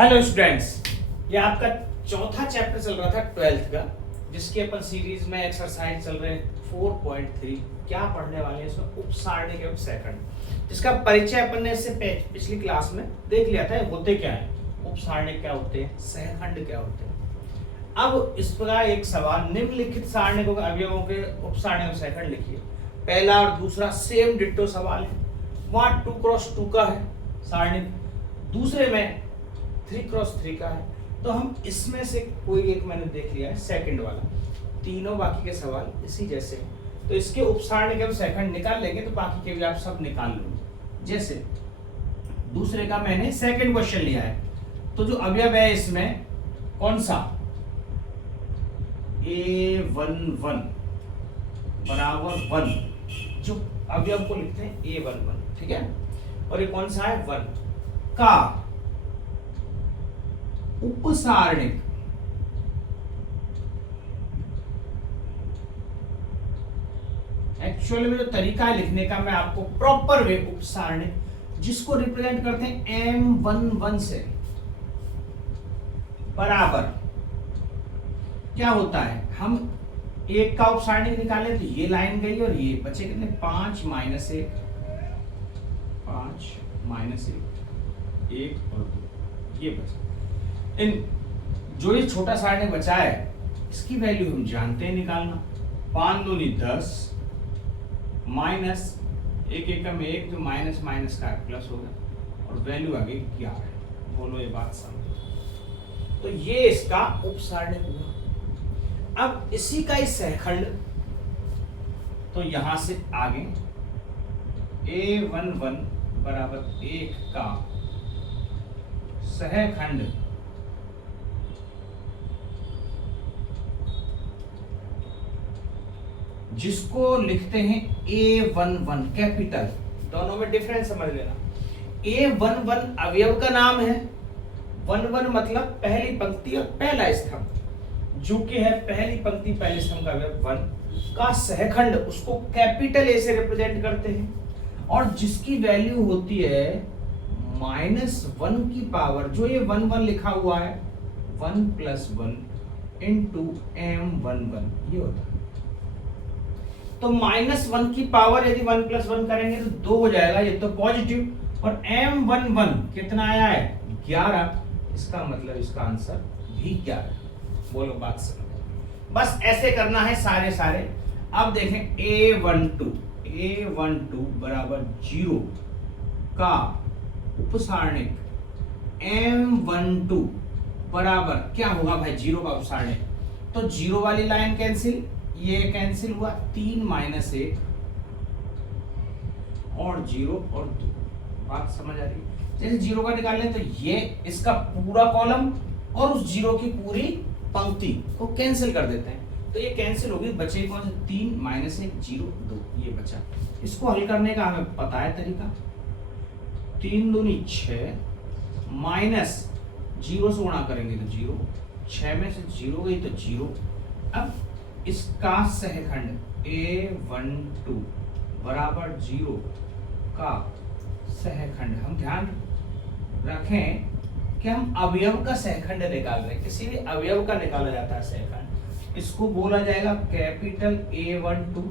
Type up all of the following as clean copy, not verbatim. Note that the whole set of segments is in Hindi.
हेलो स्टूडेंट्स, ये आपका चौथा चैप्टर चल रहा था 12th का, जिसके अपन सीरीज में एक्सरसाइज चल रहे हैं 4.3। क्या पढ़ने वाले हैं इसमें? उपसारणिक एवं सहखंड, जिसका परिचय अपन ने इससे पिछली क्लास में देख लिया था। होते क्या है, उपसारणिक क्या होते हैं, सहखंड क्या होते हैं। अब इस प्रकार एक सवाल, निम्नलिखित सारणिकों के अवयवों के उपसारणिक एवं सहखंड लिखिए। पहला और दूसरा सेम डिट्टो सवाल है, वहां 2x2 का है सारणिक, दूसरे में 3x3 का है। तो हम इसमें से कोई एक मैंने देख लिया है, सेकंड वाला। तीनों बाकी के सवाल इसी जैसे हैं, तो इसके उपसारणिक एवं सहखंड निकाल लेंगे तो बाकी के भी आप सब निकाल लोगे। जैसे दूसरे का मैंने सेकंड क्वेश्चन लिया है, तो जो अवयव है इसमें कौन सा, A11 बराबर 1, जो अवयव को लिखते हैं A11, ठीक है। और ये कौन सा है, 1 का उपसारणिक एक्चुअल में जो तरीका है लिखने का, मैं आपको प्रॉपर वे उपसारणिक, जिसको रिप्रेजेंट करते हैं M11 से, बराबर क्या होता है, हम एक का उपसारणिक निकाले तो ये लाइन गई और ये बचे कितने, 5 - 1, 5 - 1 और 2, ये बचा। इन जो ये छोटा सारणिक बचा है, इसकी वैल्यू हम जानते हैं निकालना। 5 दूनी 10 माइनस 1 एकम 1, जो माइनस माइनस का प्लस होगा, और वैल्यू आ गई 11। बोलो ये बात समझ। तो ये इसका उपसारणिक हुआ। अब इसी का ही सहखंड, तो यहां से आगे A11 बराबर 1 का सहखंड जिसको लिखते हैं A11 कैपिटल, दोनों में डिफरेंस समझ लेना। A11 अवयव का नाम है, 11 मतलब पहली पंक्ति और पहला स्तंभ, जो कि है पहली पंक्ति पहले स्तंभ का अवयव 1 का सहखंड, उसको कैपिटल A से रिप्रेजेंट करते हैं, और जिसकी वैल्यू होती है -1 की पावर, जो ये 11 लिखा हुआ है 1 + 1 × M11, ये होता है। तो -1 की पावर यदि 1 + 1 करेंगे तो 2 हो जाएगा, ये तो पॉजिटिव, और M11 कितना आया है, 11। इसका मतलब इसका आंसर भी 11। बोलो बात समझ। बस ऐसे करना है सारे। अब देखें A12 बराबर 0 का उपसारणिक M12 बराबर क्या होगा भाई, 0 का उपसारणिक, तो 0 वाली लाइन कैंसिल, ये कैंसिल हुआ, 3 - 1 और 0 और 2। बात समझ आ रही है। जैसे 0 का निकाल लें तो ये इसका पूरा कॉलम और उस 0 की पूरी पंक्ति को कैंसिल कर देते हैं, तो ये कैंसिल होगी, बचे कौन से, 3 - 1 0 2, ये बचा। इसको हल करने का हमें पता है तरीका। 3 दूनी 6 माइनस 0 से गुणा करेंगे तो 0, 6 में से 0 गई तो 0। अब इसका सहखंड A12 बराबर 0 का सहखंड, हम ध्यान रखें कि हम अवयव का सहखंड निकाल रहे हैं, किसी भी अवयव का निकाला जाता है सहखंड, इसको बोला जाएगा कैपिटल A12।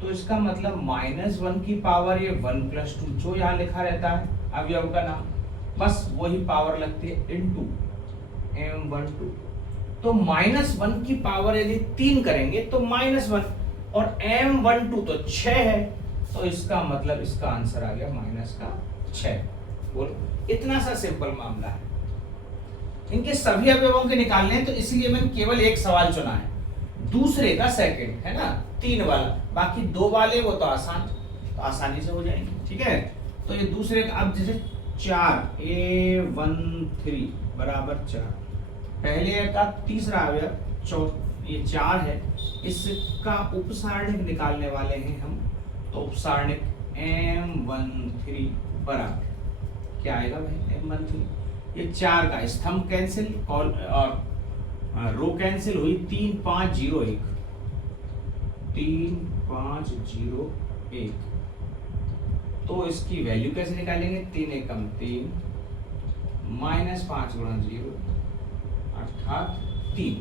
तो इसका मतलब -1 की पावर ये 1 + 2, जो यहाँ लिखा रहता है अवयव का नाम, बस वही पावर लगती है इनटू M12। तो -1 की पावर यदि 3 करेंगे तो -1, और M12 तो 6 है, तो इसका मतलब इसका आंसर आ गया -6। बोलो, इतना सा सिंपल मामला है। इनके सभी अवयवों के निकालने हैं, तो इसलिए मैंने केवल एक सवाल चुना है, दूसरे का सेकंड है ना, 3 वाला, बाकी 2 वाले वो तो आसानी से हो जाएंगे, ठीक है। तो ये दूसरे का, अब जैसे 4 A13 बराबर 4, पहले का तीसरा अवयव ये 4 है, इसका उपसारणिक निकालने वाले हैं हम, तो उपसारणिक M13 बराबर क्या आएगा भाई, M13, ये 4 का स्तंभ कैंसिल और रो कैंसिल हुई, 3 5 0 1, 3 5 0 1। तो इसकी वैल्यू कैसे निकालेंगे, 3 एकम 3 -5 गुणा 0 अर्थात 3।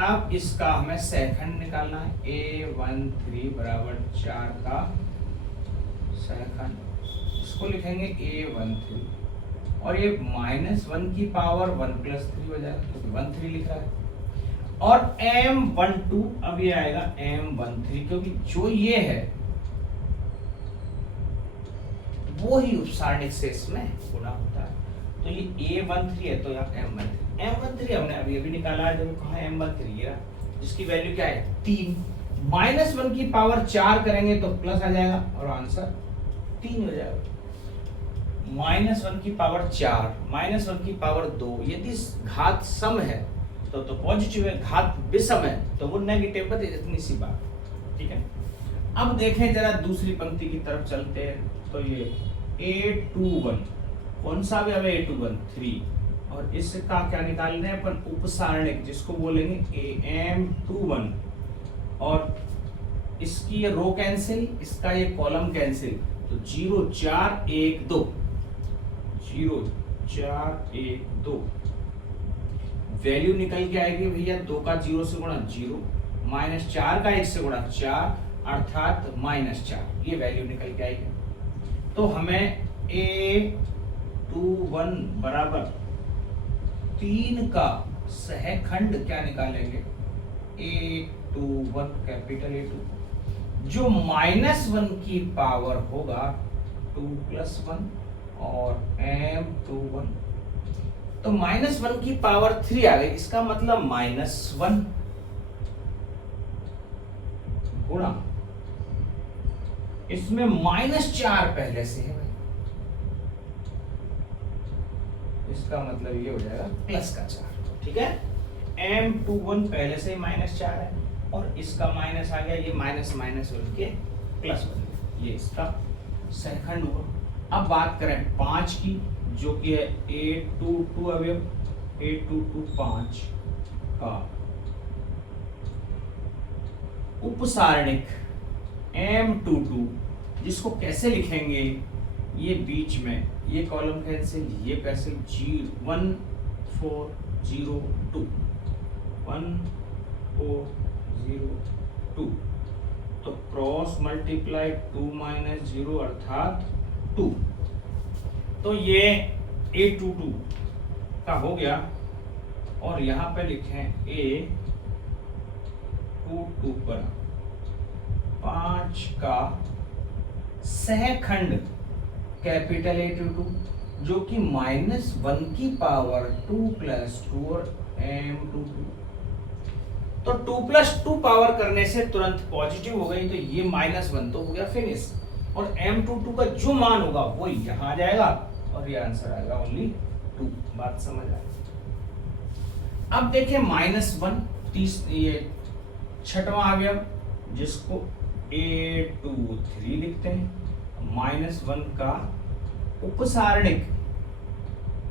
अब इसका हमें सहखंड निकालना है। A13 बराबर 4 का सहखंड, इसको लिखेंगे A13 और ये -1 की पावर 1 + 3 हो जाएगा क्योंकि 13 लिख रहा है। और M12 अब ये आएगा M13 क्योंकि जो ये है वो ही उपसारणिक से इसमें गुणा होता है। तो ये A13 है तो यहाँ M13 हमने अभी अभी निकाला है। देखो कहाँ है M13, ये जिसकी वैल्यू क्या है 3। -1 की पावर 4 करेंगे तो प्लस आ जाएगा और आंसर 3 हो जाएगा। -1 की पावर 4 -1 की पावर 2, यदि घात सम है तो पॉजिटिव है, घात विषम है तो वो नेगेटिव है। इतनी सी बात, ठीक है। अब देखें जरा दूसरी पंक्ति की तरफ चलते हैं। तो ये A21 कौन सा भी है A21 3 और इसका क्या निकाल रहे हैं अपन उपसारणिक, जिसको बोलेंगे AM21 और इसकी ये रो कैंसिल, इसका ये कॉलम कैंसिल, तो 0 4 1 2 0 4 1 2 वैल्यू निकल के आएगी भैया 2 का 0 से गुणा 0 -4 का 1 से गुणा 4 अर्थात -4, ये वैल्यू निकल के आएगी। तो हमें A21 बराबर 3 का सहखंड क्या निकालेंगे A21 कैपिटल A2 जो -1 की पावर होगा 2 + 1 और M21 तो -1 की पावर 3 आ गई। इसका मतलब -1 गुणा इसमें -4 पहले से है भाई, इसका मतलब ये हो जाएगा प्लस का 4, ठीक है। M21 पहले से -4 है और इसका माइनस आ गया, ये माइनस बन के प्लस बन गया, ये इसका सहखंड हुआ। अब बात करें 5 की, जो कि है A22 अवयव A22 5 का उपसारणिक M22, जिसको कैसे लिखेंगे, ये बीच में ये कॉलम कैंसिल, ये कैंसिल, 1 4 0 2 1 4 0 2 तो क्रॉस मल्टीप्लाई 2 - 0 अर्थात 2। तो ये A22 का हो गया और यहाँ पे लिखें A22 पर 5 का सहखंड कैपिटल A22 जो कि -1 की पावर 2 + 2 और M22 तो 2 + 2 पावर करने से तुरंत पॉजिटिव हो गई, तो ये -1 तो हो गया फिनिश और M22 का जो मान होगा वो यहाँ आ जाएगा और ये आंसर आएगा ओनली 2। बात समझ आए। अब देखें -1 ये छठवां अवयव जिसको A23 लिखते हैं, -1 का उपसारणिक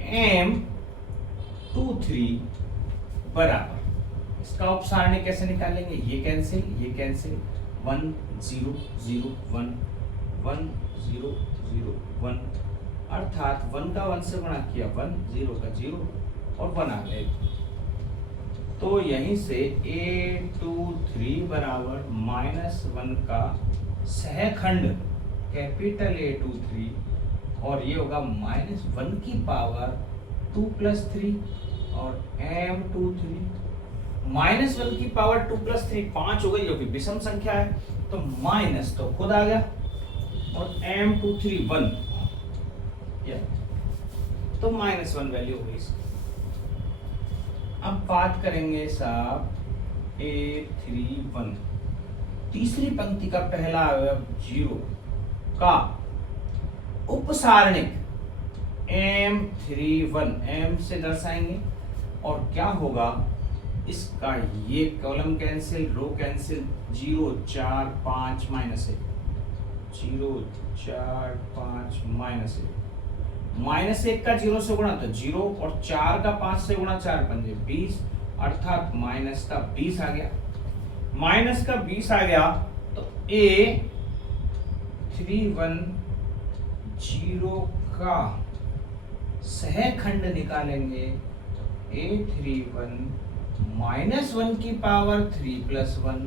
M23 बराबर, इसका उपसारणिक कैसे निकालेंगे, ये कैंसिल 1 0 0 1 1 0 0 1 अर्थात 1 का 1 से गुणा किया 1 0 का 0 और 1 आ गए। तो यहीं से A23 बराबर -1 का सहखंड कैपिटल A23 और ये होगा -1 की पावर 2 + 3 और M23 -1 की पावर 2 + 3 5 हो गई, जो कि विषम संख्या है, तो माइनस तो खुद आ गया और M23 1 तो -1 वैल्यू हो गई इसकी। अब बात करेंगे साहब A31 तीसरी पंक्ति का पहला अवयव 0 का उपसारणिक M31 M से दर्शाएंगे और क्या होगा इसका, ये कॉलम कैंसिल रो कैंसिल 0 4 5 -1 0 4 5 -1 का 0 से गुणा तो 0 और 4 का 5 से गुणा 4 पंजे 20 अर्थात माइनस का 20 आ गया। माइनस का 20 आ गया तो A310 का सहखंड निकालेंगे A31 -1 की पावर 3 + 1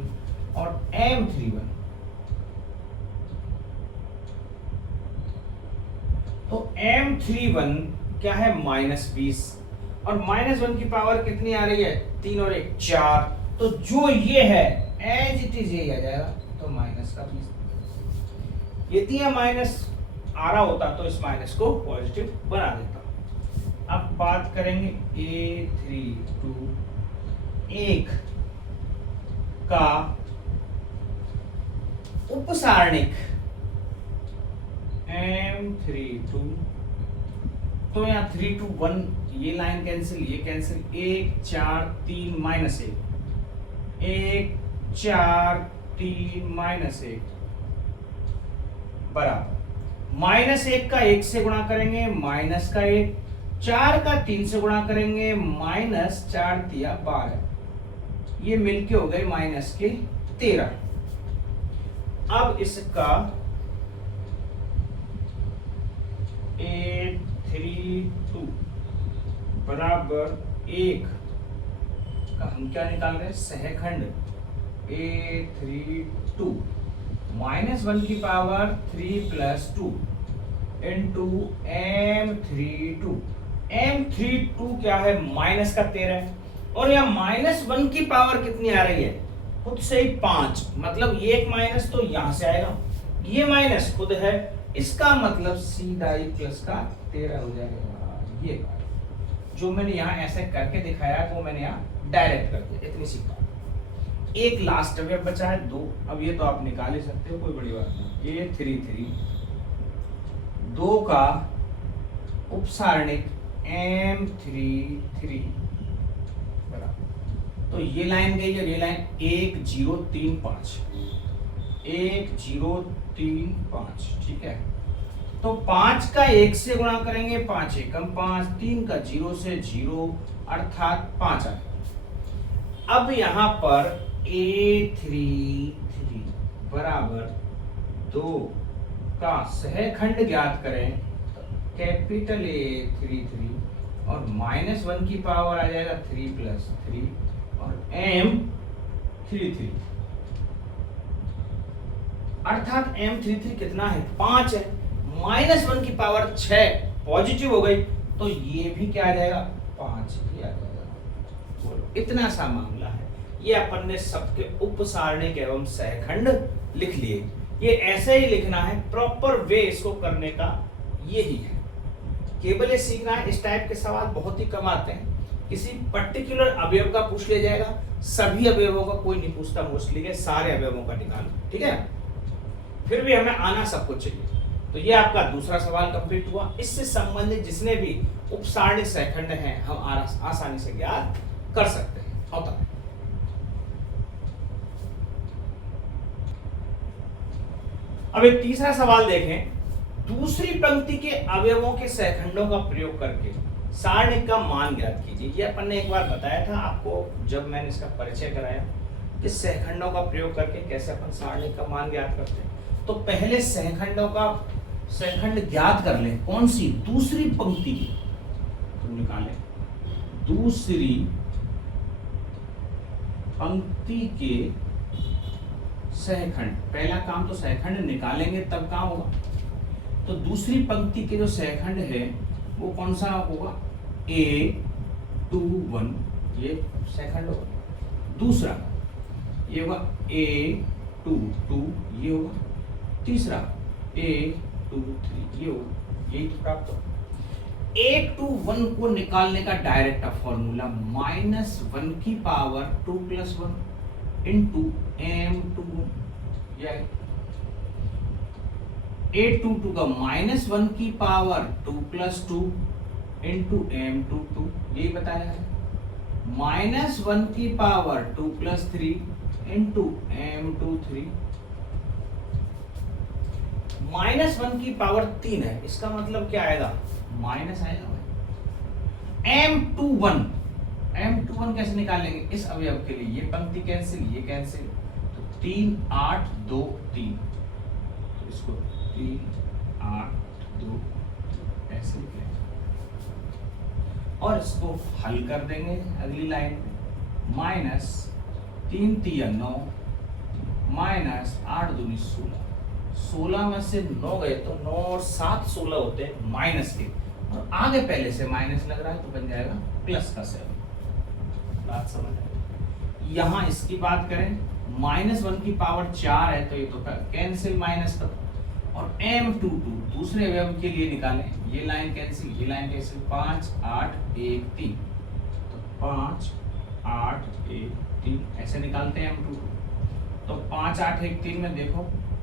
और M31, तो M31 क्या है -20 और -1 की पावर कितनी आ रही है 3 और 1 4, तो जो ये है एज इट इज यही आ जाएगा, तो माइनस का 20। यदि यह माइनस आ रहा होता तो इस माइनस को पॉजिटिव बना देता। अब बात करेंगे A32 1 का उपसारणिक M32, तो यहाँ 3 2 1 ये लाइन कैंसिल, ये कैंसिल, 1 4 3 -1 1 4 3 -1 बराबर -1 का 1 से गुणा करेंगे माइनस का 1, 4 का 3 से गुणा करेंगे -4 दिया 12, ये मिलके हो गए माइनस के 13। अब इसका A32 बराबर 1 का हम क्या निकाल रहे हैं सहखंड A32 -1 की पावर 3 + 2 इंटू M32। M32 क्या है माइनस का 13 और यहाँ -1 की पावर कितनी आ रही है खुद से ही 5, मतलब ये एक माइनस तो यहां से आएगा, ये माइनस खुद है, इसका मतलब सीधा ही प्लस का 13 हो जाएगा। ये जो मैंने यहाँ ऐसे करके दिखाया वो मैंने यहाँ डायरेक्ट कर दिया, इतनी सी बात। एक लास्ट अवयव बचा है 2, अब ये तो आप निकाल ही सकते हो, कोई बड़ी बात नहीं। ये 3 2 का उपसारणिक M33 बराबर, तो ये लाइन गई और ये लाइन 1 0 3 5 1 0 3 5, ठीक है। तो 5 का 1 से गुणा करेंगे 5 एकम 5, 3 का 0 से 0 अर्थात 5 आ। अब यहां पर A33 बराबर 2 का सहखंड ज्ञात करें, कैपिटल A33 और -1 की पावर आ जाएगा 3 + 3 और M33, अर्थात M33 कितना है 5 है, -1 की पावर 6 पॉजिटिव हो गई, तो ये भी क्या आ जाएगा 5 ही आ जाएगा। बोलो, इतना सा मामला है। ये अपन ने सबके उपसारणिक एवं सहखंड लिख लिए। ये ऐसे ही लिखना है, प्रॉपर वे इसको करने का यही है। केवल ये सीखना है, इस टाइप के सवाल बहुत ही कम आते हैं। किसी पर्टिकुलर अवयव का पूछ लिया जाएगा, सभी अवयवों का कोई नहीं पूछता मोस्टली के, सारे अवयवों का निकालो, ठीक है। फिर भी हमें आना सब कुछ चाहिए। तो ये आपका दूसरा सवाल कंप्लीट हुआ। इससे संबंधित जितने भी उपसारणिक सहखंड हैं हम आसानी से ज्ञात कर सकते हैं। होता है। अब एक तीसरा सवाल देखें, दूसरी पंक्ति के अवयवों के सहखंडों का प्रयोग करके सारणिक का मान ज्ञात कीजिए। ये अपन ने एक बार बताया था आपको जब मैंने इसका परिचय कराया कि सहखंडों का प्रयोग करके कैसे अपन सारणिक का मान ज्ञात करते हैं। तो पहले सहखंडों का सहखंड ज्ञात कर लें, कौन सी दूसरी पंक्ति की, तो निकालें दूसरी पंक्ति के सहखंड। पहला काम तो सहखंड निकालेंगे तब काम होगा। तो दूसरी पंक्ति के जो सहखंड है वो कौन सा होगा A21, ये सहखंड होगा। दूसरा ये होगा A22, ये होगा। तीसरा A23, ये होगा। यही तो प्राप्त होगा। A21 को निकालने का डायरेक्ट फॉर्मूला -1 की पावर 2 + 1 इंटू M21, A22 का -1 की पावर 2 + 2 इंटू M22, यही बताया है। -1 की पावर 2 + 3 इंटू M23, -1 की पावर 3 है, इसका मतलब क्या आएगा माइनस आएगा। M21 कैसे निकालेंगे इस अवयव के लिए, ये पंक्ति कैंसिल, ये कैंसिल, तो 3 8 2 3, तो इसको 3 8 2 ऐसे लिखेंगे। और इसको हल कर देंगे अगली लाइन में। माइनस 3 तिया 9 माइनस 8 दूनी 16, 16 में से 9 गए तो 9 और 7 16 होते हैं माइनस के, और आगे पहले से माइनस लग रहा है तो बन जाएगा प्लस का 7। बात समझ आई। यहाँ इसकी बात करें, -1 की पावर 4 है तो ये तो कैंसिल माइनस का, और m22 दूसरे अवयव के लिए निकालें, ये लाइन कैंसिल, ये लाइन कैंसिल, 5 8 1 3, तो 5 8 1 3 ऐसे निकालते हैं m22। तो 5 8 1 3 में देखो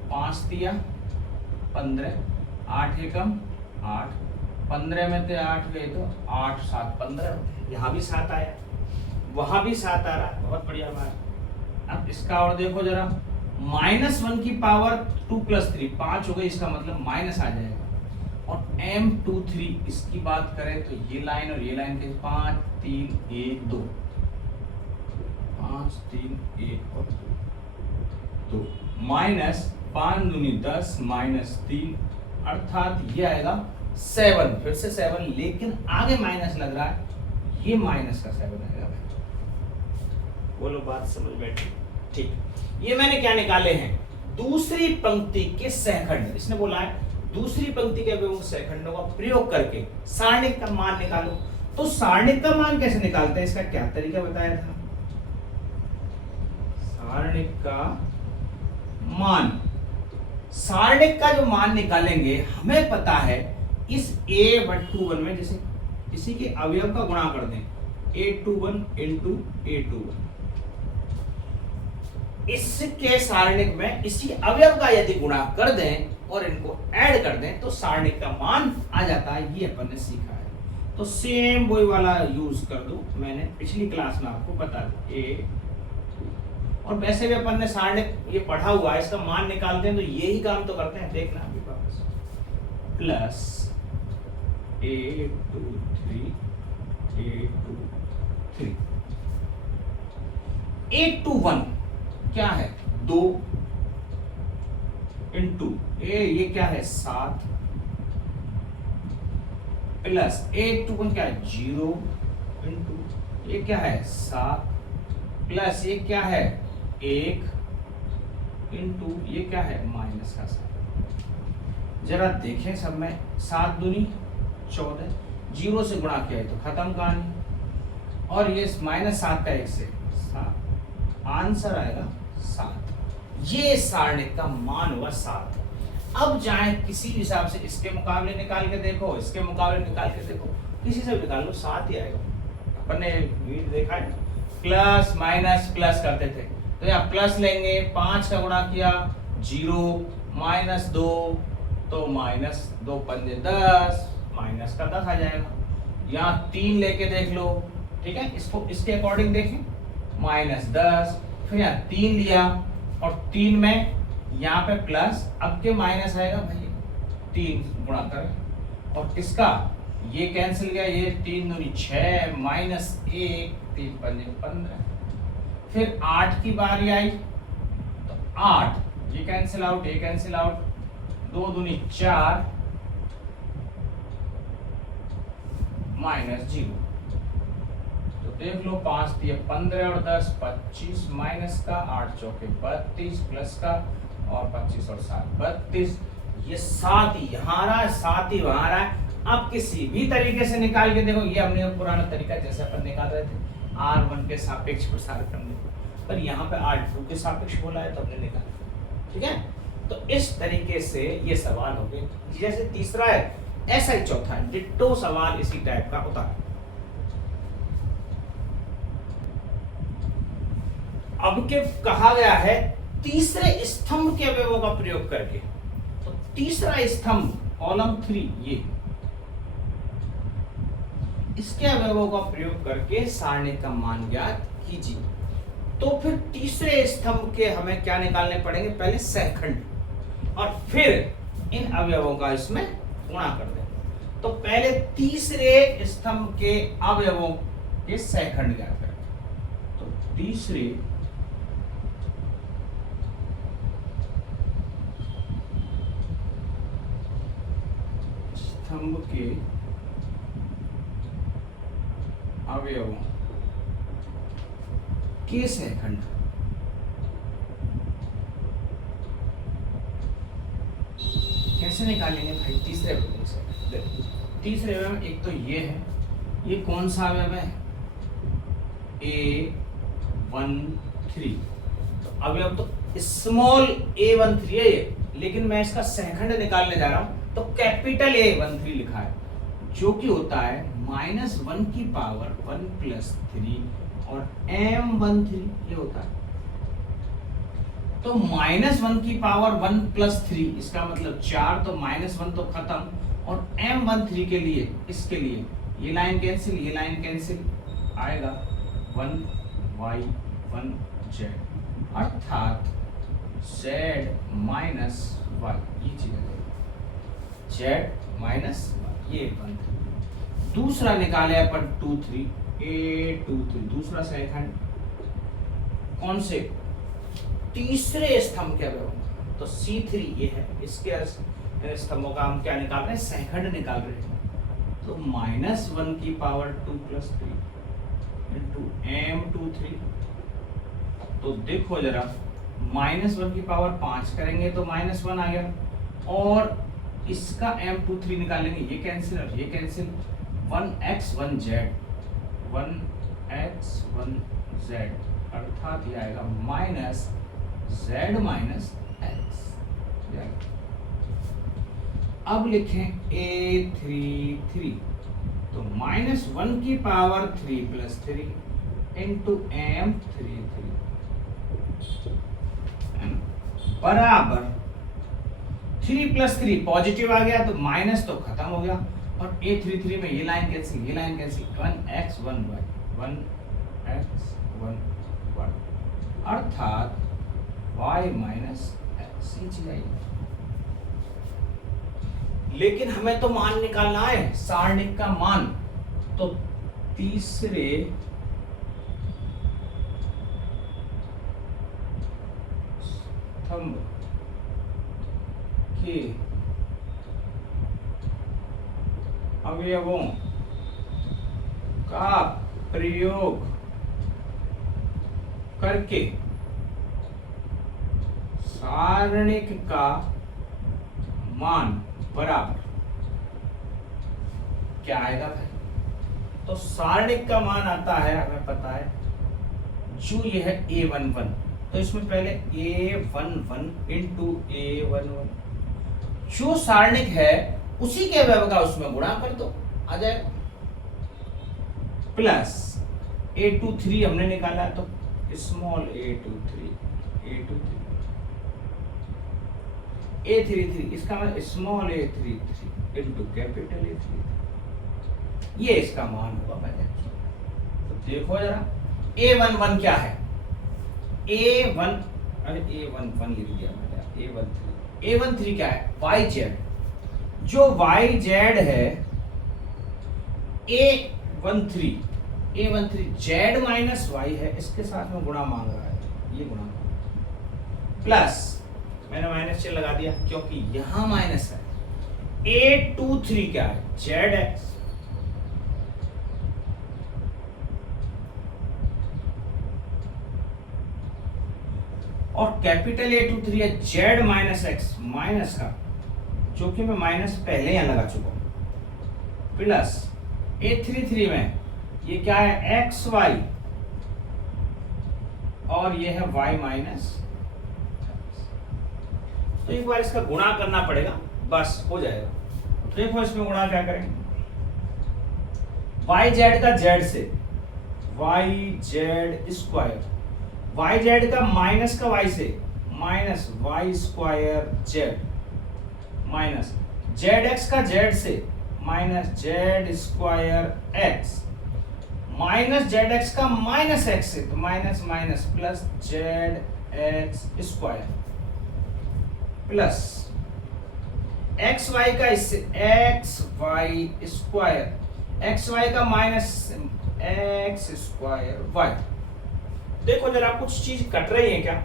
5 तिया 15, 8 एकम 8, 15 में से 8 गए तो 8 7 15, यहाँ भी 7 आया, वहां भी 7 आ रहा, बहुत बढ़िया बात। अब इसका और देखो जरा, -1 की पावर 2 + 3 5 हो गई, इसका मतलब माइनस आ जाएगा। और m23 इसकी बात करें तो ये लाइन और ये लाइन के 5 3 1 2, 5 3 1 और 2, -5 दूनी 10 -3, अर्थात ये आएगा 7, फिर से 7, लेकिन आगे माइनस लग रहा है, ये माइनस का 7 आएगा। बोलो बात समझ बैठी? ठीक, ये मैंने क्या निकाले हैं, दूसरी पंक्ति के सहखंड। इसने बोला है दूसरी पंक्ति के अवयवों सहखंडों का प्रयोग करके सारणिक का मान निकालो। तो सारणिक का मान कैसे निकालते हैं, इसका क्या तरीका बताया था। सारणिक का मान, सारणिक का जो मान निकालेंगे, हमें पता है इस a21 में जैसे इसी के अवयव का गुणा कर दें, a21 × a21, इसके सारणिक में इसी अवयव का यदि गुणा कर दें और इनको ऐड कर दें तो सारणिक का मान आ जाता है। ये अपन ने सीखा है, तो सेम वही वाला यूज कर दो, मैंने पिछली क्लास में आपको बता दिया। और वैसे भी अपन ने सारणिक ये पढ़ा हुआ है, इसका मान निकालते हैं तो यही काम तो करते हैं, देखना अभी वापस, प्लस a23 a23 a21 क्या है 2 इंटू ये क्या है 7, प्लस a21 क्या है 0 इंटू ये क्या है 7, प्लस ये क्या है 1 इंटू ये क्या है माइनस का 7। जरा देखें सब में, 7 दूनी 14, 0 से गुणा किया है तो खत्म कहानी, और ये -7 का 1 से 7, आंसर आएगा 7। ये सारणिक का मान हुआ 7। अब जाएं किसी हिसाब से इसके मुकाबले निकाल के देखो, इसके मुकाबले निकाल के देखो, किसी से निकाल लो 7 ही आएगा। अपन ने देखा है प्लस माइनस प्लस करते थे, तो यहाँ प्लस लेंगे, 5 का गुणा किया 0 -2 तो -2 पंजे 10, माइनस का 10 आ जाएगा। यहाँ 3 लेके देख लो, ठीक है, इसको इसके अकॉर्डिंग देखें, -10, फिर यहाँ 3 लिया और 3 में यहाँ पे प्लस, अब के माइनस आएगा भाई, 3 गुणा कर, और किसका ये कैंसिल गया, ये 3 दूनी 6 -1 3 पंजे 15, फिर 8 की बारी आई तो 8, ये कैंसिल आउट, ये कैंसिल आउट, 2 दूनी 4 -0, तो देख लो 5 दिए 15 और 10 25, माइनस का 8 चौके 32, प्लस का और 25 और 7 32, ये 7 ही यहाँ आ रहा है 7 ही वहां आ रहा है। अब किसी भी तरीके से निकाल के देखो, ये हमने पुराना तरीका जैसे अपन निकाल रहे थे R1 के सापेक्ष प्रसार करने को, पर यहाँ पे R2 के सापेक्ष बोला है तो हमने निकाला, ठीक है। तो इस तरीके से ये सवाल हो गए, जैसे तीसरा है ऐसा ही चौथा है, डिट्टो सवाल इसी टाइप का होता है। अब के कहा गया है तीसरे स्तंभ के अवयवों का प्रयोग करके, तो तीसरा स्तंभ कॉलम 3 ये, इसके अवयवों का प्रयोग करके सारणिक का मान ज्ञात कीजिए। तो फिर तीसरे स्तंभ के हमें क्या निकालने पड़ेंगे, पहले सहखंड और फिर इन अवयवों का इसमें गुणा कर देंगे। तो पहले तीसरे स्तंभ के अवयवों के सहखंड ज्ञात करें। तो तीसरे स्तंभ के अवयवों के सहखंड कैसे निकालेंगे भाई? तीसरे अवयव से। देखो, तीसरे अवयव में एक तो ये है, ये कौन सा अवयव है? A13। तो अवयव तो स्मॉल a13 है ये, लेकिन मैं इसका सहखंड निकालने जा रहा हूं तो कैपिटल A13 लिखा है, जो कि होता है -1 की पावर 1 + 3 और m13 ये होता है। तो -1 की पावर 1 + 3 इसका मतलब 4, तो -1 तो खत्म, और m13 के लिए, इसके लिए ये लाइन कैंसिल, ये लाइन कैंसिल, आएगा 1y 1z, अर्थात z - y ये चीज है, z - y ये 1। दूसरा निकाले अपन 2 3 A23, दूसरा सहखंड कौन से? तीसरे स्तंभ के अवयव। तो C3 ये है, इसके स्तंभों का हम क्या निकाल रहे हैं? सहखंड निकाल रहे हैं। तो -1 की पावर 2 + 3 इंटू m23। तो देखो जरा, -1 की पावर 5 करेंगे तो -1 आ गया, और इसका m23 निकालेंगे, ये कैंसिल और ये cancel, 1x 1z 1x 1z, अर्थात ये आएगा -z - x। अब लिखें A33, तो -1 की पावर 3 + 3 इंटू m33 बराबर 3 + 3 पॉजिटिव आ गया, तो माइनस तो खत्म हो गया, और A33 में ये लाइन कैंसिल, ये line cancel, 1x 1y 1x 1y, अर्थात y - x ये चीज आई। लेकिन हमें तो मान निकालना है, सारणिक का मान। तो तीसरे स्तंभ के अवयवों का प्रयोग करके सारणिक का मान बराबर क्या आएगा भाई? तो सारणिक का मान आता है, हमें पता है, जो ये है A11, तो इसमें पहले A11 इंटू A11, जो सारणिक है उसी के अवयव का उसमें गुणा कर दो, आ जाएगा, प्लस A23 हमने निकाला, तो स्मॉल A23 A33, इसका मतलब small A33 into capital A33, ये इसका मान होगा भाई। तो देखो जरा, A11 क्या है? A1, अरे A11 लिख दिया मैंने, A13 क्या है? YZ, जो YZ है A13 Z - y है, इसके साथ में गुणा मांग रहा है, ये गुणा प्लस, मैंने माइनस चिन्ह लगा दिया क्योंकि यहां माइनस है। A23 क्या है? ZX, और कैपिटल A23 है Z - x, माइनस का, जो कि मैं माइनस पहले यहां लगा चुका हूं, प्लस A33 में ये क्या है? XY, और ये है Y - तो एक बार इसका गुणा करना पड़ेगा, बस हो जाएगा। तो देखो इसमें गुणा क्या करें? YZ का Z से, YZ², YZ का माइनस का Y से, -y² माइनस ZX का Z से, -z²x, माइनस ZX का -x से, तो minus minus plus ZX² plus XY का इससे XY², XY का -x²y। देखो जरा कुछ चीज कट रही है क्या?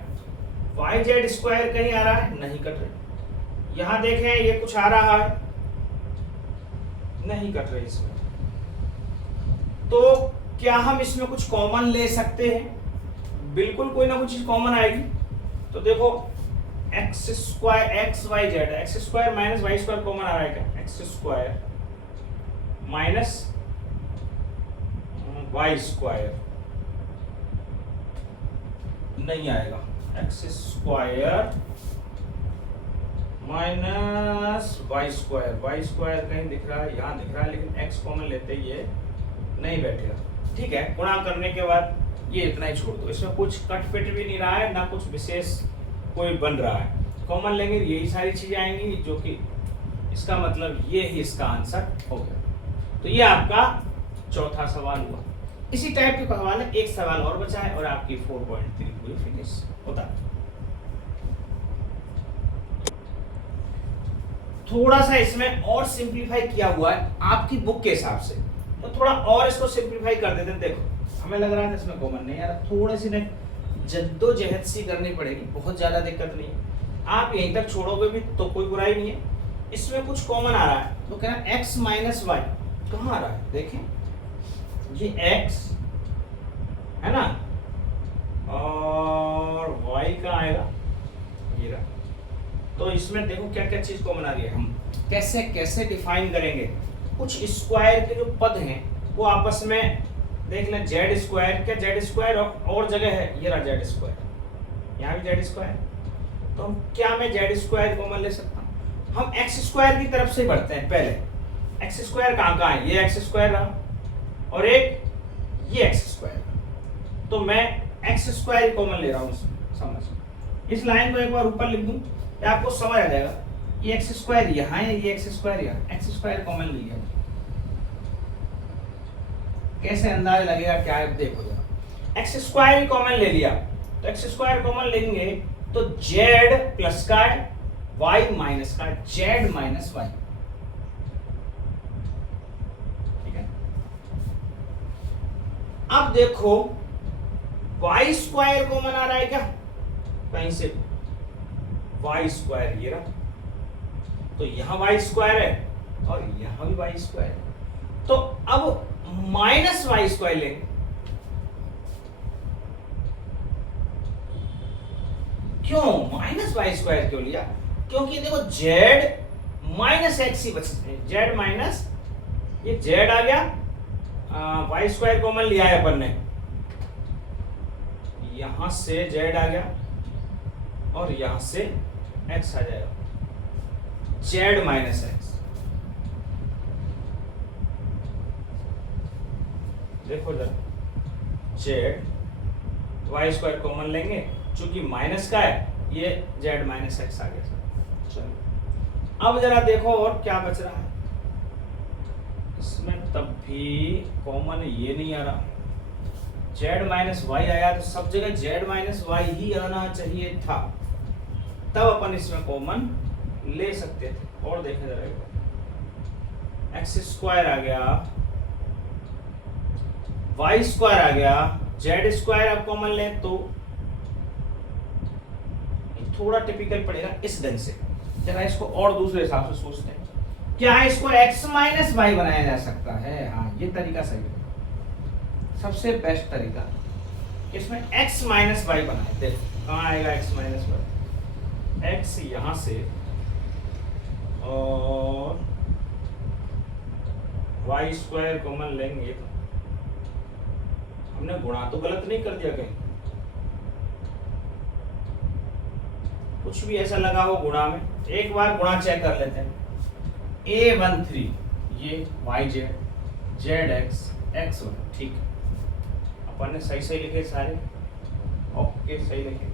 YZ² कहीं आ रहा है? नहीं कट रही। यहां देखें ये कुछ आ रहा है? नहीं कट रही इसमें। तो क्या हम इसमें कुछ कॉमन ले सकते हैं? बिल्कुल कोई ना कुछ चीज कॉमन आएगी। तो देखो x square x y z, x square minus Y square common आ रहा है क्या? X square minus Y square नहीं आएगा। X square minus Y square कहीं दिख रहा है, यहाँ दिख रहा है, लेकिन एक्स कॉमन लेते ही ये नहीं बैठेगा। ठीक है, गुणा करने के बाद ये इतना ही छोड़ दो, इसमें कुछ कट पिट भी नहीं रहा है, ना कुछ विशेष कोई बन रहा है। कॉमन लेंगे यही सारी चीजें आएंगी, जो कि इसका मतलब ये ही इसका आंसर हो गया। तो ये आपका चौथा सवाल हुआ। इसी टाइप के सवाल है, एक सवाल और बचा है और आपकी 4.3 पूरी फिनिश होता है। थोड़ा सा इसमें और सिंपलीफाई किया हुआ है आपकी बुक के हिसाब से, तो थोड़ा और इसको सिंपलीफाई कर देते हैं। देखो हमें लग रहा था इसमें कॉमन नहीं आ रहा, थोड़ी सी जद्दोजहद सी करनी पड़ेगी, बहुत ज्यादा दिक्कत नहीं है। आप यहीं तक छोड़ोगे भी तो कोई बुराई नहीं है। इसमें कुछ कॉमन आ रहा है, तो कहना एक्स माइनस वाई कहाँ आ रहा है? देखें ये x है ना, और y का आएगा ये रहा। तो इसमें देखो क्या क्या चीज कॉमन आ रही है। हम कैसे कैसे डिफाइन करेंगे? कुछ स्क्वायर के जो पद हैं वो आपस में देख लें। जेड स्क्वायर, क्या जेड स्क्वायर और जगह है? ये रहा जेड स्क्वायर, यहाँ भी जेड स्क्वायर। तो हम क्या मैं जेड स्क्वायर कॉमन ले सकता हूँ? हम एक्स स्क्वायर की तरफ से बढ़ते हैं। पहले एक्स स्क्वायर कहाँ है? ये एक्स स्क्वायर रहा और एक ये एक्स स्क्वायर, तो मैं एक्स स्क्वायर कॉमन ले रहा हूँ। समझ, इस लाइन को एक बार ऊपर लिख दूं, या आपको समझ आ जाएगा। ये एक्स स्क्वायर यहाँ है, ये एक्स स्क्वायर यहाँ, एक्स स्क्वायर कॉमन ले लिया। कैसे अंदाजा लगेगा क्या है? देखो जरा, एक्स स्क्वायर कॉमन ले लिया, तो एक्स स्क्वायर कॉमन लेंगे तो जेड प्लस का वाई माइनस का, जेड माइनस वाई। अब देखो वाई स्क्वायर कॉमन आ रहा है क्या कहीं से? वाई स्क्वायर ये रहा, तो यहां वाई स्क्वायर है और यहां भी वाई स्क्वायर है। तो अब माइनस वाई स्क्वायर लेंगे। क्यों माइनस वाई स्क्वायर क्यों लिया? क्योंकि देखो जेड माइनस एक्स ही बचते हैं, जेड माइनस ये जेड आ गया, वाई स्क्वायर कॉमन लिया है अपन ने, यहां से जेड आ गया और यहां से एक्स आ जाएगा, जेड माइनस एक्स। देखो जरा, जेड वाई स्क्वायर कॉमन लेंगे, चूंकि माइनस का है, ये जेड माइनस एक्स आ गया। चलो अब जरा देखो और क्या बच रहा है इसमें। तब भी कॉमन ये नहीं आ रहा, जेड माइनस वाई आया, तो सब जगह जेड माइनस वाई ही आना चाहिए था, तब अपन इसमें कॉमन ले सकते थे। और देखें जरा, एक्स स्क्वायर आ गया, वाई स्क्वायर आ गया, जेड स्क्वायर आप कॉमन ले तो थोड़ा टिपिकल पड़ेगा इस ढंग से। जरा इसको और दूसरे हिसाब से सोचते हैं, क्या इसको x माइनस वाई बनाया जा सकता है? हाँ, ये तरीका सही है, सबसे बेस्ट तरीका। इसमें x माइनस वाई बनाए, देखो कहाँ आएगा x माइनस वाई? x यहां से और वाई स्क्वायर कॉमन लेंगे, तो हमने गुणा तो गलत नहीं कर दिया कहीं? कुछ भी ऐसा लगा हो गुणा में, एक बार गुणा चेक कर लेते हैं। A13 ये Y Z, Z X, X one, ठीक है, अपन ने सही सही लिखे सारे, ओके सही लिखे।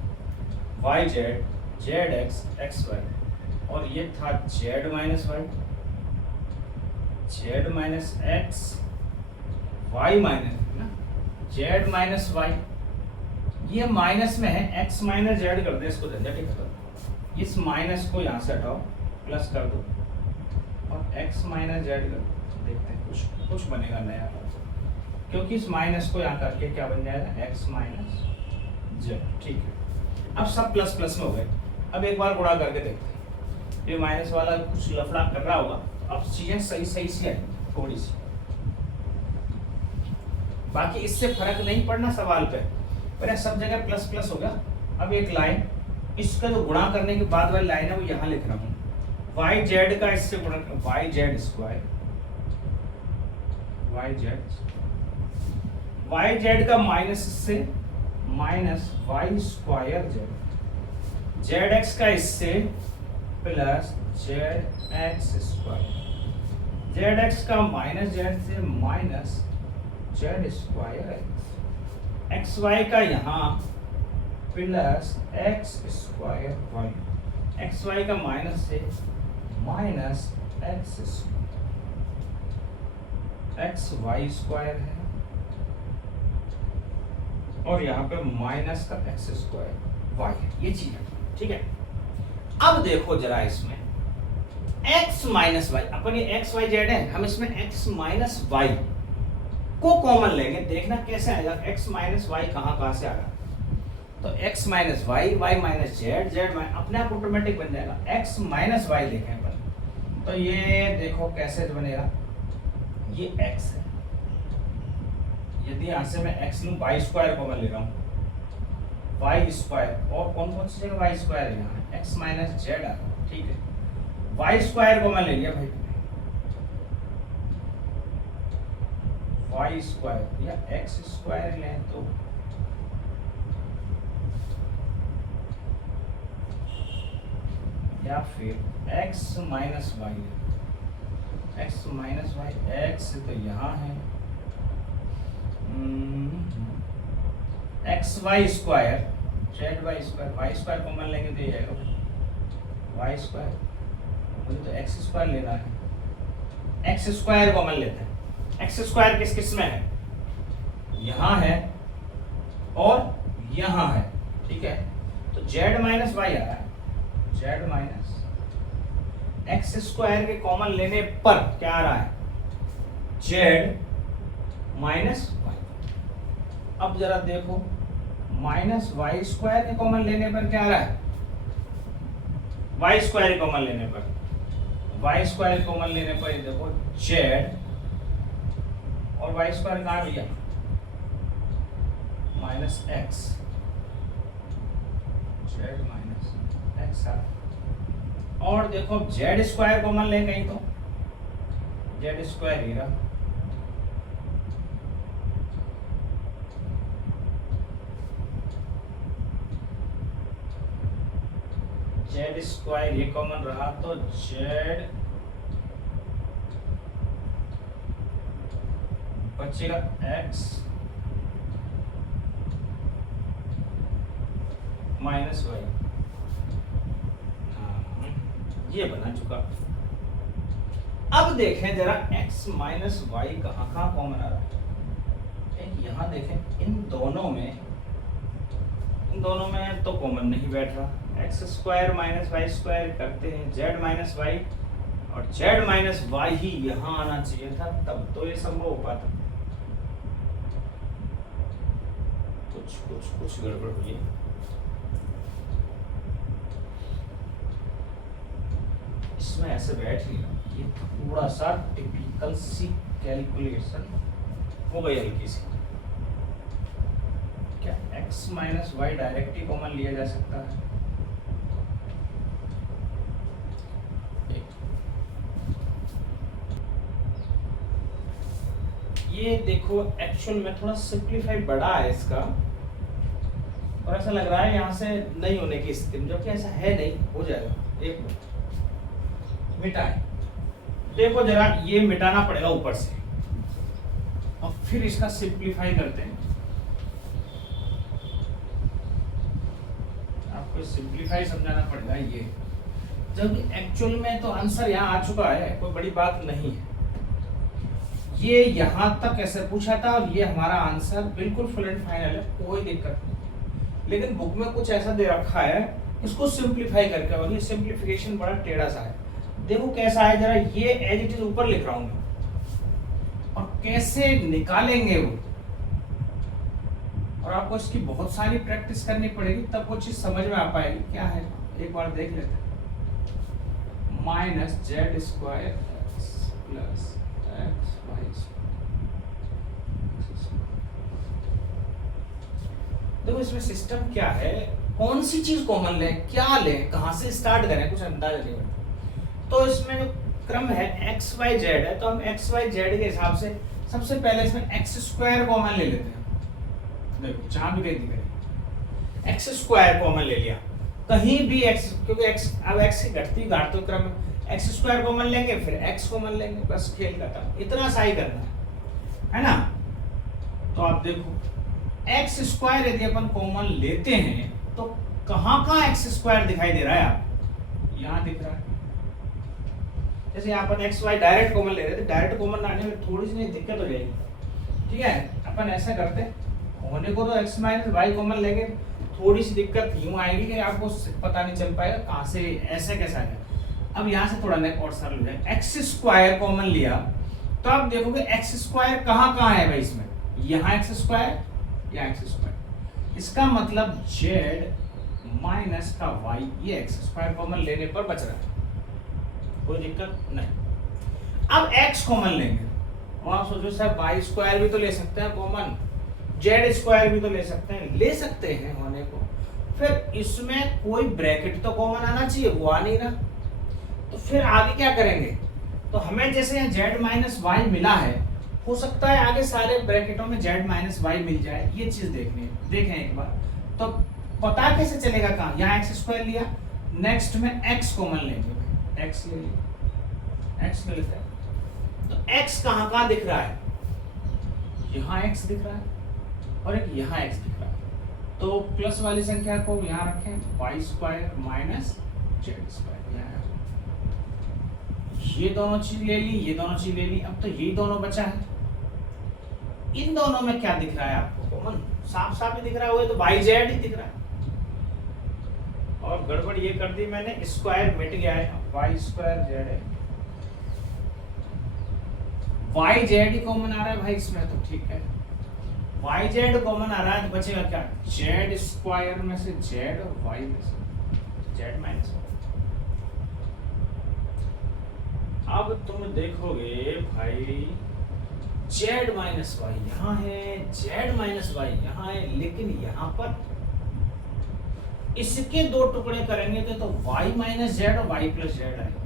Y Z, Z X, X Y, और ये था Z minus Y, Z minus X, Y minus ना, जेड माइनस वाई, ये माइनस में है, एक्स माइनस जेड कर दे, इसको झंझट ही खत्म। इस माइनस को यहाँ से हटाओ, प्लस कर दो और x माइनस जेड कर दो, देखते हैं कुछ कुछ बनेगा नया, क्योंकि इस माइनस को यहाँ करके क्या बन जाएगा? x माइनस जेड, ठीक है। अब सब प्लस प्लस में हो गए। अब एक बार गुणा करके देखते हैं, ये माइनस वाला कुछ लफड़ा कर रहा होगा, अब चीजें सही सही सी आई थोड़ी सी। बाकी इससे फर्क नहीं पड़ना सवाल पे, पर सब जगह प्लस प्लस हो गया। अब एक लाइन, इसका जो गुणा करने के बाद वाली लाइन है वो यहाँ लिख रहा हूँ, वाई जेड का इससे गुणा, Y Z square, Y Z का माइनस इससे minus Y square Z, Z X का इससे plus Z x square, Z X का माइनस जेड से minus Z square X, X Y का यहाँ plus X square Y, X Y का माइनस से माइनस एक्स वाई स्क्वायर है, और यहाँ पे माइनस का एक्स स्क्वायर वाई है, ये चीज है। ठीक है, अब देखो जरा इसमें x माइनस वाई, अपन ये एक्स वाई जेड है, हम इसमें x माइनस वाई को कॉमन लेंगे, देखना कैसे आएगा x माइनस वाई, कहाँ से आएगा। तो x minus Y, Y minus Z, Z अपने आप ऑटोमेटिक बन जाएगा, x माइनस वाई देखें अपन, तो ये देखो कैसे बनेगा, ये x है, यदि यहाँ से मैं x लूँ, वाई स्क्वायर कॉमन ले रहा हूँ, वाई स्क्वायर, और कौन कौन सी जगह वाई स्क्वायर है, यहाँ x माइनस जेड आ रहा, ठीक है, वाई स्क्वायर कॉमन ले लिया भाई, वाई स्क्वायर या एक्स स्क्वायर लें तो या फिर x minus Y, X minus Y, X तो यहाँ है, X Y square Z Y square, Y square common लेंगे तो ये जाएगा वाई स्क्वायर, मुझे तो एक्स स्क्वायर लेना है, एक्स स्क्वायर कॉमन लेते हैं, एक्स स्क्वायर किस किस में है, यहाँ है और यहाँ है, ठीक है, तो जेड माइनस वाई आ रहा है, जेड माइनस एक्स स्क्वायर के कॉमन लेने पर क्या आ रहा है, जेड माइनस वाई। अब जरा देखो माइनस वाई स्क्वायर के कॉमन लेने पर क्या आ रहा है, वाई स्क्वायर के कॉमन लेने पर, वाई स्क्वायर कॉमन लेने पर ये देखो जेड, और वाई स्क्वायर कहाँ भैया, minus x, z minus x आ, और देखो जेड स्क्वायर कॉमन ले कहीं तो जेड स्क्वायर ही रहा, जेड स्क्वायर ये कॉमन रहा तो जेड बचेगा एक्स माइनस वाई, ये बना चुका। अब देखें जरा x माइनस वाई कहाँ कॉमन आ रहा है, एक यहाँ देखें, इन दोनों में तो कॉमन नहीं बैठ रहा, X square minus Y square करते हैं जेड माइनस वाई, और जेड माइनस वाई ही यहाँ आना चाहिए था, तब तो ये संभव हो पाता, कुछ गड़बड़ हुई है। इसमें ऐसे बैठ लिया, ये थोड़ा सा टिपिकल सी कैलकुलेशन हो गई हल्की सी, क्या x माइनस वाई डायरेक्ट ही कॉमन लिया जा सकता है, ये देखो एक्चुअल में थोड़ा सिंप्लीफाई बड़ा है इसका, और ऐसा लग रहा है यहाँ से नहीं होने की स्थिति में, जबकि ऐसा है नहीं, हो जाएगा, एक मिटाएं, देखो जरा ये मिटाना पड़ेगा ऊपर से, और फिर इसका सिंप्लीफाई करते हैं, आपको सिंप्लीफाई समझाना पड़ेगा, ये जब एक्चुअल में तो आंसर यहाँ आ चुका है, कोई बड़ी बात नहीं है, ये यहाँ तक ऐसे पूछा था और ये हमारा आंसर बिल्कुल फुल एंड फाइनल है, कोई दिक्कत नहीं, लेकिन बुक में कुछ ऐसा दे रखा है, इसको सिंप्लीफाई करके, और ये सिंप्लीफिकेशन बड़ा टेढ़ा सा है, देखो कैसा है जरा, ये एज इट इज ऊपर लिख रहा हूं मैं, और कैसे निकालेंगे वो, और आपको इसकी बहुत सारी प्रैक्टिस करनी पड़ेगी, तब वो चीज समझ में आ पाएगी क्या है, एक बार देख लेते हैं, minus Z square X plus X Y देखो इसमें सिस्टम क्या है, कौन सी चीज कॉमन लें, क्या लें, कहां से स्टार्ट करें, कुछ अंदाजा नहीं बनता। तो इसमें जो क्रम है एक्स वाई जेड है, तो हम एक्स वाई जेड के हिसाब से सबसे पहले इसमें एक्स स्क्वायर कॉमन ले लेते हैं। देखो जहां भी कहीं दिख रही एक्स स्क्वायर कॉमन ले लिया, कहीं भी एक्स, क्योंकि एक्स अब एक्स की घटती घाटती क्रम एक्स स्क्वायर कॉमन लेंगे, फिर एक्स कॉमन लेंगे, बस खेल खत्म, इतना सा ही करना है ना। तो आप देखो एक्स स्क्वायर यदि अपन कॉमन लेते हैं तो कहां कहां एक्स स्क्वायर दिखाई दे रहा है, आप यहां दिख रहा है। जैसे यहाँ पर एक्स वाई डायरेक्ट कॉमन ले रहे थे, डायरेक्ट कॉमन लाने में थोड़ी सी नहीं दिक्कत हो जाएगी, ठीक है। अपन ऐसा करते होने को तो एक्स माइनस वाई कॉमन लेंगे, थोड़ी सी दिक्कत यूं आएगी कि आपको पता नहीं चल पाएगा कहां से ऐसे कैसा है। अब यहाँ से थोड़ा नेक और सरल हो जाए, एक्स स्क्वायर कॉमन लिया तो आप देखोगे एक्स स्क्वायर कहाँ कहाँ है भाई, इसमें यहाँ एक्स स्क्वायर, यहाँ एक्स स्क्वायर, इसका मतलब जेड माइनस का वाई, ये एक्स स्क्वायर कॉमन लेने पर बच रहा है, कोई दिक्कत नहीं। अब x कॉमन लेंगे और आप सोचो सर वाई स्क्वायर भी तो ले सकते हैं कॉमन, जेड स्क्वायर भी तो ले सकते हैं होने को, फिर इसमें कोई ब्रैकेट तो कॉमन आना चाहिए, वो आ नहीं रहा। तो फिर आगे क्या करेंगे, तो हमें जैसे यहाँ जेड माइनस वाई मिला है, हो सकता है आगे सारे ब्रैकेटों में जेड माइनस वाई मिल जाए, ये चीज देखनी है, देखें एक बार। तो पता कैसे चलेगा कहाँ, यहाँ एक्स स्क्वायर लिया, नेक्स्ट में एक्स कॉमन लेंगे, एक्स ले लिया, एक्स ले लेते हैं, तो एक्स कहाँ कहाँ दिख रहा है, यहाँ एक्स दिख रहा है और एक यहाँ एक्स दिख रहा है। तो प्लस वाली संख्या को यहाँ रखें, Y square minus Z square, ये दोनों चीज ले ली, ये दोनों चीज ले ली, अब तो ये दोनों बचा है। इन दोनों में क्या दिख रहा है आपको कॉमन, साफ साफ ही दिख रहा है, वो तो वाई जेड ही दिख रहा है। और गड़बड़ ये कर दी मैंने, स्क्वायर मिट गया है, वाई स्क्वायर जेड है, वाई जेड ही कॉमन आ रहा है भाई इसमें, तो ठीक है, वाई जेड कॉमन आ रहा है, तो बचेगा क्या, जेड स्क्वायर में से जेड और वाई में से जेड माइनस। अब तुम देखोगे भाई जेड माइनस वाई यहाँ है, जेड माइनस वाई यहाँ है, लेकिन यहाँ पर इसके दो टुकड़े करेंगे तो y माइनस जेड और y प्लस जेड आएगा,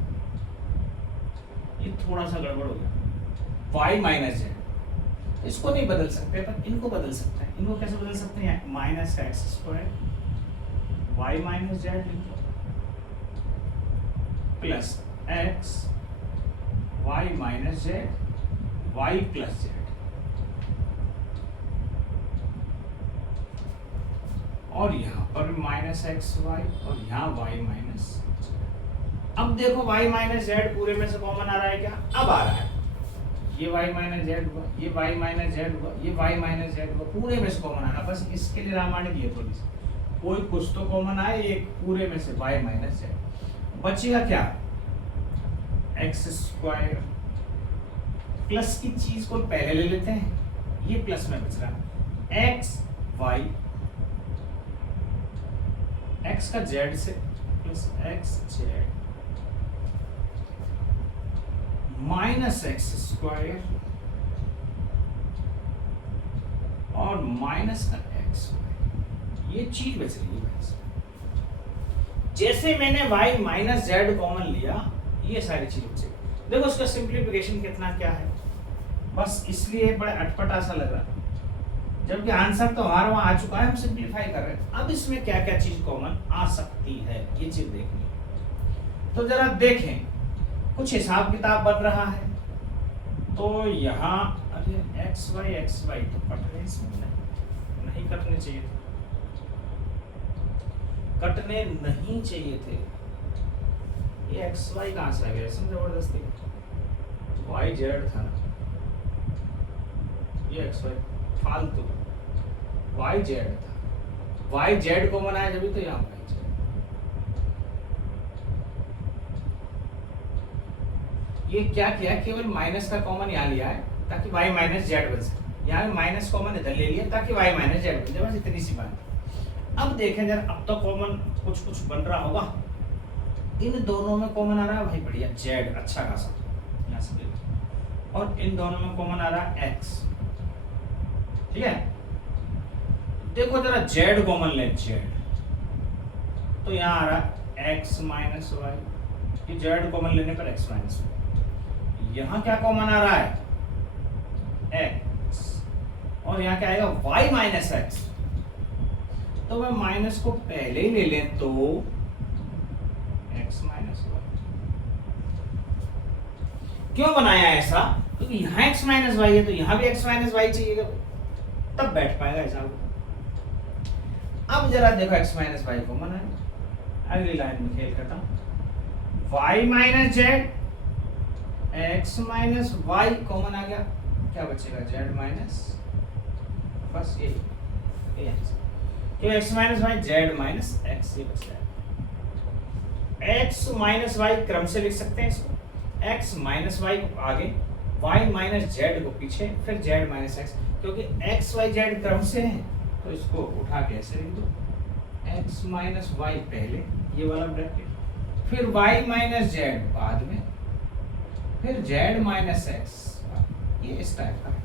ये थोड़ा सा गड़बड़ हो गया, y माइनस जेड, इसको नहीं बदल सकते पर इनको बदल सकते हैं। इनको कैसे बदल सकते हैं, minus x square y minus Z plus x y minus Z y plus Z, और यहाँ पर माइनस एक्स वाई और यहाँ वाई माइनस। अब देखो वाई माइनस जेड पूरे में से कॉमन आ रहा है क्या, अब आ रहा है, ये वाई माइनस जेड हुआ, ये वाई माइनस जेड हुआ, ये वाई माइनस जेड हुआ, पूरे में से कॉमन आना, बस इसके लिए रामायण की थोड़ी सी, कोई कुछ तो कॉमन आए, एक पूरे में से वाई माइनस जेड, बचेगा क्या, एक्स स्क्वायर, प्लस की चीज को पहले ले लेते हैं, ये प्लस में बच रहा, एक्स वाई, एक्स का जेड से plus X z minus x square और माइनस का एक्स वाई, ये चीज बच रही है। जैसे मैंने y माइनस जेड कॉमन लिया, ये सारी चीज बची। देखो उसका सिंप्लीफिकेशन कितना क्या है, बस इसलिए बड़ा अटपटा सा लग रहा, जबकि आंसर तो हमारा वहां आ चुका है, हम सिंप्लीफाई कर रहे हैं। अब इसमें क्या क्या चीज कॉमन आ सकती है, ये चीज देखनी है। तो जरा देखें, कुछ हिसाब किताब बन रहा है, तो यहाँ अरे एक्स वाई तो कट रहे, इसमें नहीं कटने चाहिए थे, कटने नहीं चाहिए थे, ये एक्स वाई कहाँ से आ गया इसमें, जबरदस्ती वाई जेड था ना, ये एक्स वाई फालतू, वाई जेड था, वाई जेड को बनाया जब तो यहाँ वाई जेड, ये क्या किया, केवल माइनस का कॉमन यहाँ लिया है ताकि वाई माइनस जेड बन सके, यहाँ माइनस कॉमन इधर ले लिया ताकि वाई माइनस जेड बन जाए, बस इतनी सी बात। अब देखें जरा, अब तो कॉमन कुछ कुछ बन रहा होगा, इन दोनों में कॉमन आ रहा है भाई बढ़िया, जेड अच्छा खासा यहाँ से ले, और इन दोनों में कॉमन आ रहा है एक्स, ठीक है। देखो जरा जेड कॉमन ले, जेड तो यहाँ आ रहा है एक्स माइनस वाई, ये जेड कॉमन लेने पर एक्स माइनस वाई। यहाँ क्या कॉमन आ रहा है एक्स, और यहाँ क्या आएगा वाई माइनस एक्स। तो मैं माइनस को पहले ही ले लें तो एक्स माइनस वाई। क्यों बनाया ऐसा? क्योंकि यहाँ एक्स माइनस वाई है तो यहाँ भी एक्स माइनस वाई चाहिएगा, तब बैठ पाएगा हिसाब। अब जरा देखो एक्स माइनस वाई को मना, अगली लाइन में खेल करता हूं। Y minus Z, X minus Y common आ गया, क्या बचेगा जेड माइनस, बस ये क्यों X minus Y Z minus X, ये बच जाएगा। एक्स माइनस वाई क्रम से लिख सकते हैं इसको, एक्स माइनस वाई को आगे, वाई माइनस जेड को पीछे, फिर जेड माइनस एक्स, क्योंकि एक्स वाई जेड क्रम से है तो इसको उठा के ऐसे लिख दो, एक्स माइनस वाई पहले ये वाला ब्रैकेट, फिर वाई माइनस जेड बाद में, फिर जेड माइनस एक्स, ये इस टाइप का है।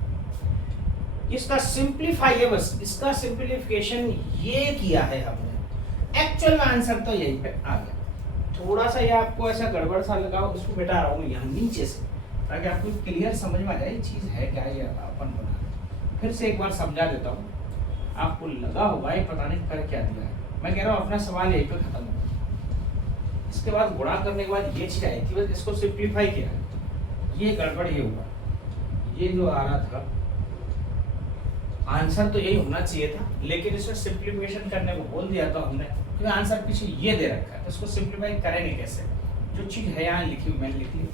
इसका सिंप्लीफाई है, बस इसका सिंप्लीफिकेशन ये किया है हमने। एक्चुअल में आंसर तो यहीं पे आ गया। थोड़ा सा ये आपको ऐसा गड़बड़ सा लगा, उसको बेटा रहा हूँ मैं यहाँ नीचे से, ताकि आपको क्लियर समझ में आ जाए ये चीज़ है क्या, ये अपन बना। फिर से एक बार समझा देता हूँ, आपको लगा होगा ये पता नहीं कर क्या दिया है। मैं कह रहा हूँ अपना सवाल यहीं पे खत्म हो। इसके बाद गुणा करने के बाद ये चीज आई थी, बस इसको सिंप्लीफाई किया, ये गड़बड़ ये हुआ। ये जो आ रहा था आंसर तो यही होना चाहिए था, लेकिन इसमें सिंप्लीफिकेशन करने को बोल दिया था हमने, क्योंकि आंसर पीछे ये दे रखा है, तो इसको सिंप्लीफाई करेंगे कैसे? जो चीज है यहाँ लिखी हुई मैंने लिख ली।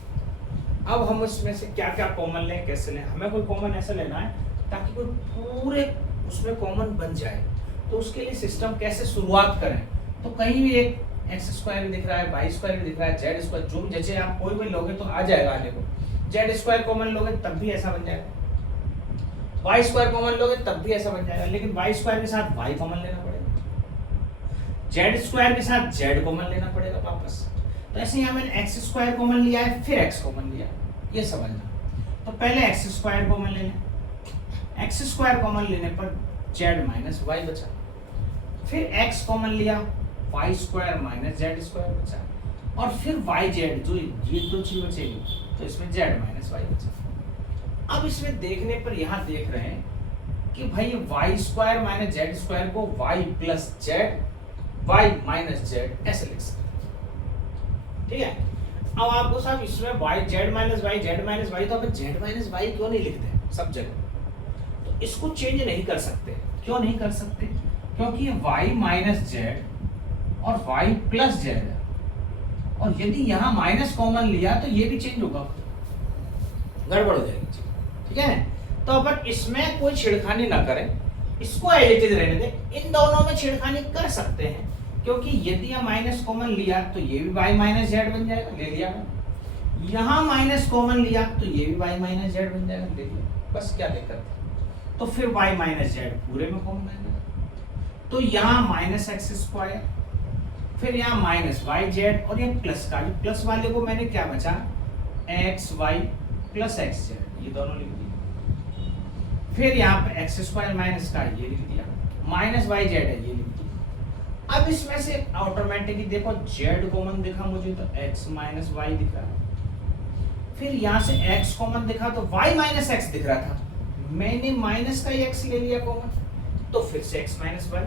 अब हम उसमें से क्या क्या कॉमन लें, कैसे लें? हमें कोई कॉमन ऐसा लेना है ताकि कोई पूरे उसमें कॉमन बन जाए। तो उसके लिए सिस्टम कैसे शुरुआत करें? तो कहीं भी एक एक्स स्क्वायर दिख रहा है, वाई स्क्वायर दिख रहा है, जेड स्क्वायर, जो भी जैसे आप कोई भी लोगे तो आ जाएगा आगे को। जेड स्क्वायर कॉमन लोगे तब भी ऐसा बन जाएगा, वाई स्क्वायर कॉमन लोगे तब भी ऐसा बन जाएगा, लेकिन वाई स्क्वायर के साथ वाई कॉमन लेना पड़ेगा, जेड स्क्वायर के साथ जेड कॉमन लेना पड़ेगा वापस। तो ऐसे यहाँ मैंने एक्स स्क्वायर कॉमन लिया है, फिर एक्स कॉमन लिया, ये समझना। तो पहले एक्स स्क्वायर कॉमन ले लें, एक्स स्क्वायर कॉमन लेने पर जेड माइनस वाई बचा, फिर x कॉमन लिया, Y square minus Z square बचा, और फिर वाई जेड, जो ये दो चीज बचेगी तो इसमें जेड माइनस वाई बचा। अब इसमें देखने पर यहाँ देख रहे हैं कि भाई Y square minus Z square को Y plus Z, Y minus Z ऐसे लिख सकते हैं, ठीक है। अब आपको साहब इसमें Y Z minus Y, Z minus Y, तो अपन जेड माइनस वाई क्यों नहीं लिखते सब जगह? तो इसको चेंज नहीं कर सकते। क्यों नहीं कर सकते? क्योंकि ये y माइनस जेड और y प्लस जेड है, और यदि यहाँ माइनस कॉमन लिया तो ये भी चेंज होगा, गड़बड़ हो जाएगी, ठीक है। तो अपन इसमें कोई छेड़खानी ना करें, इसको एज इट इज रहने दें। इन दोनों में छेड़खानी कर सकते हैं, क्योंकि यदि यहाँ माइनस कॉमन लिया तो ये भी y माइनस जेड बन जाएगा, ले लिया। यहाँ माइनस कॉमन लिया तो ये भी y माइनस जेड बन जाएगा, ले लिया। बस क्या दिक्कत है? तो फिर y माइनस जेड पूरे में कॉमन आएगा, तो यहाँ माइनस एक्स स्क्वायर, फिर यहाँ माइनस वाई जेड, और ये प्लस का, प्लस वाले को मैंने क्या बचा, X Y plus X Z, ये दोनों लिख दिया। फिर यहाँ पे एक्स स्क्वायर माइनस का ये लिख दिया, माइनस वाई जेड है ये लिख दिया। अब इसमें से ऑटोमेटिकली देखो जेड कॉमन दिखा मुझे तो एक्स माइनस वाई दिख रहा है, फिर यहाँ से एक्स कॉमन दिखा तो वाई माइनस एक्स दिख रहा था, मैंने माइनस का एक्स ले लिया कॉमन, तो फिर से x माइनस वाई।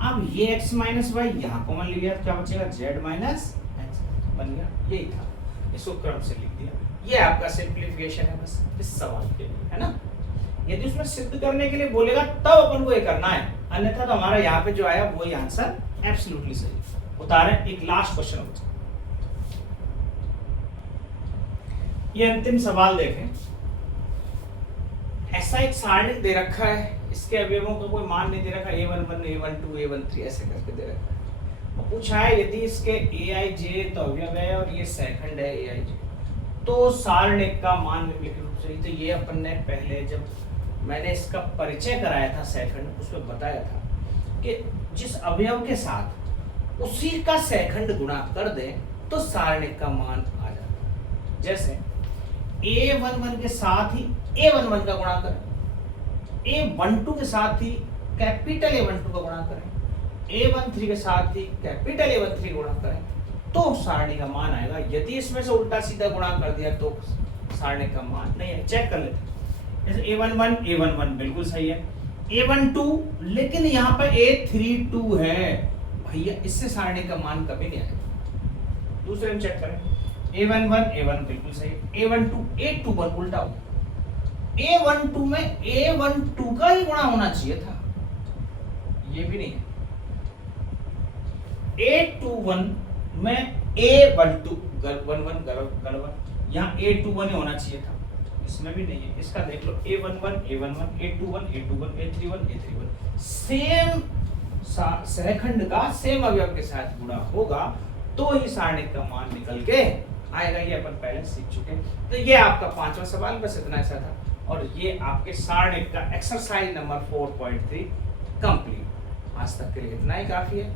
अब ये x माइनस वाई यहाँ कॉमन ले लिया, क्या बचेगा z माइनस एक्स बन गया, यही था, इसको क्रम से लिख दिया। ये आपका सिंप्लीफिकेशन है बस इस सवाल के लिए, है ना। यदि उसमें सिद्ध करने के लिए बोलेगा तब अपन को ये करना है, अन्यथा तो हमारा यहाँ पे जो आया वही आंसर एब्सोल्युटली सही। उतारे एक लास्ट क्वेश्चन बचा, ये अंतिम सवाल देखें। ऐसा एक सारणिक दे रखा है, इसके अवयवों का कोई मान नहीं दे रखा, a11 a12 a13 ऐसे करके दे रखा है। और पूछा है यदि इसके aij तो अवयव है और ये सेकंड है aij, तो सारणिक का मान निम्नलिखित रूप से। तो ये अपन ने पहले जब मैंने इसका परिचय कराया था सेकंड, उसमें बताया था कि जिस अवयव के साथ उसी का सेकंड गुणा कर दें तो सारणिक का मान आ जाता है। जैसे a11 के साथ ही a11 का गुणा करें, a12 के साथ ही कैपिटल A12 का गुणा करें, A13 के साथ ही कैपिटल A13 गुणा करें तो सारणी का मान आएगा। यदि इसमें से उल्टा सीधा गुणा कर दिया तो सारणी का मान नहीं है। चेक कर लेते हैं। जैसे A11 बिल्कुल सही है, A12 लेकिन यहाँ पर A32 है भैया, इससे सारणी का मान कभी नहीं आएगा। दूसरे में चेक करें, A11 बिल्कुल सही, A12 A21 उल्टा हो, A12 में A12 का ही गुणा होना चाहिए था, ये भी नहीं है। A21 में A12 गड़बड़, यहाँ A21 ही होना चाहिए था, इसमें भी नहीं है। इसका देख लो, A11 A21 A31 सेम सहखंड का सेम अवयव के साथ गुणा होगा तो ही सारणी का मान निकल के आएगा। ये अपन पहले सीख चुके हैं। तो ये आपका 5वां सवाल, बस इतना ऐसा था, और ये आपके सारणी का एक्सरसाइज नंबर 4.3 कंप्लीट। आज तक के लिए इतना ही काफी है।